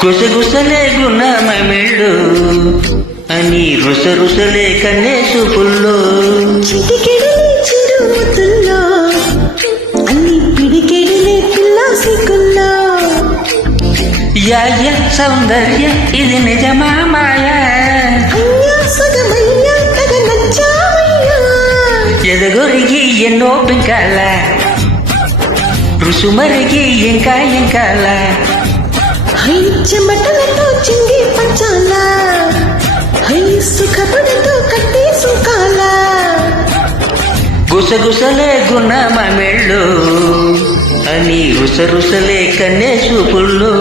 గుసగుసలే గుణమమిళ్ళు అని రుసరుసలే కన్నే చూపుల్లో చిటికెడలే చిరుముతుల్లో అన్ని పిడికెడలే పిల్లాసికుల్లో యాయ సౌందర్య ఇది నిజమా మాయా అయ్యా సగమయ్యా తగ నచ్చావయ్యా ఎదగొరిగి ఎన్నో పెంకాల రుసుమరిగి ఇంకా ఇంకాల హై చెమటలతో చింగి పంచాల హై సుఖపడతో కట్టి సుఖాల గుసగుసలే గుణమమిళ్ళు అని రుసరుసలే కన్నే చూపుల్లో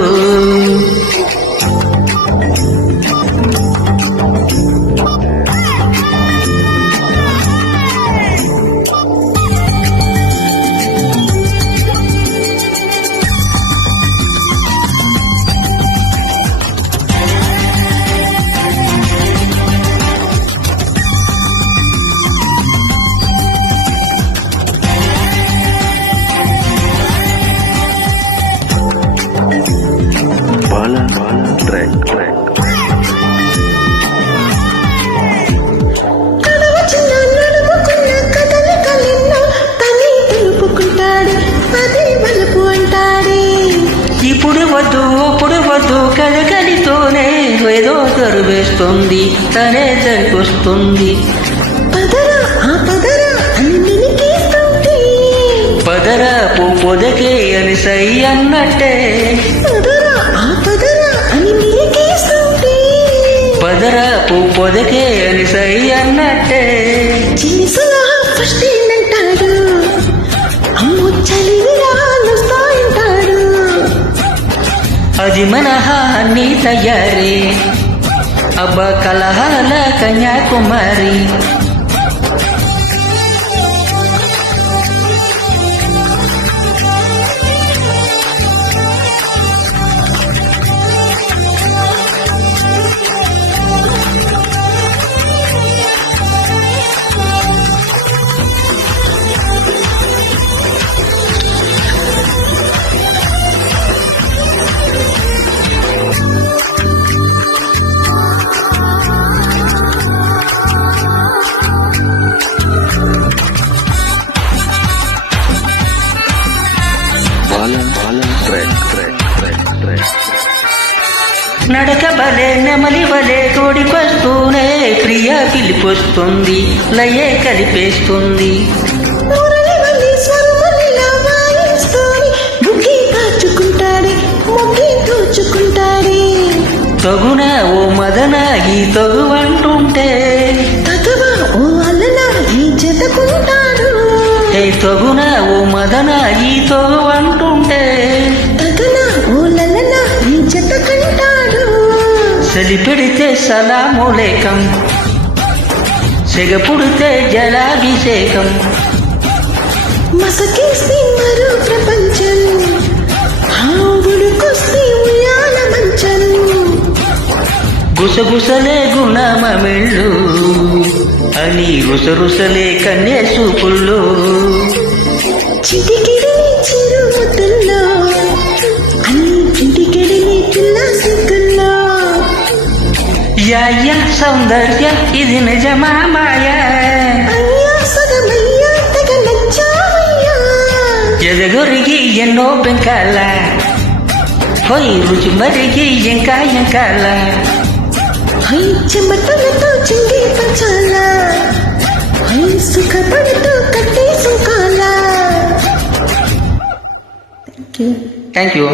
కడవ చిన్న నడుపుకున్న కదలికలెన్నో తనే తెలుపుకుంటాడు అదే వలపు అంటాడే ఇప్పుడు వద్దు అప్పుడు వద్దు కలకలితోనే ఏదో తరువేస్తుంది తనే జరికొస్తుంది పదరా ఆ పదరా అని మినికేస్తుంటే పదరా పొదకే అని సై అన్నట్టే పదరా ఆ పదరా అని మినికేస్తుంటే పదరా పొదకే అని సై అన్నట్టే చిన్ని సలహా ఫస్ట్ ఏంటంటాడు అమ్మో చలివిరాలొస్తాయంటాడు అది మన అన్ని తయారీ అబ్బా కలహాల కన్యాకుమారి నడకబలే నెమలి వలే తోడికొస్తూనే ప్రియ పిలిపొస్తుంది లయే కలిపేస్తుంది మురళివల్లి స్వరములిలా వాయిస్తూనే బుగ్గి కాచుకుంటాడే మొగ్గి దోచుకుంటాడే తగున ఓ మదన ఈ తగువంటుంటే తగవా ఓ అలన ఈ జతకుంటాడు ఏ తగున ఓ మదన ఈ తగువంటుంటే తగన ఓ లలన ఈ జతకంటాడు చలి పెడితే సలాములేకం సెగ పుడితే జలాభిషేకం మసకేస్తే మరో ప్రపంచం హావుడుకొస్తే ఉయ్యాల మంచం గుసగుసలే గుణమమిళ్ళు అని రుసరుసలే కన్నే చూపుల్లో చిటికెడని చిరుముతుల్లో అన్ని పిడికెడని పిల్లాసికుల్లో యాయ సౌందర్య ఇది నిజమా మాయా అయ్యా సగమయ్యా తగ నచ్చావయ్యా ఎదగొరిగి ఎన్నో పెంకాల హోయ్ రుచి మరిగి ఇంకా ఇంకాల హై చెమటలతో చింగి పంచాల హై సుఖపడుతూ కట్టి సుఖాల థ్యాంక్ యూ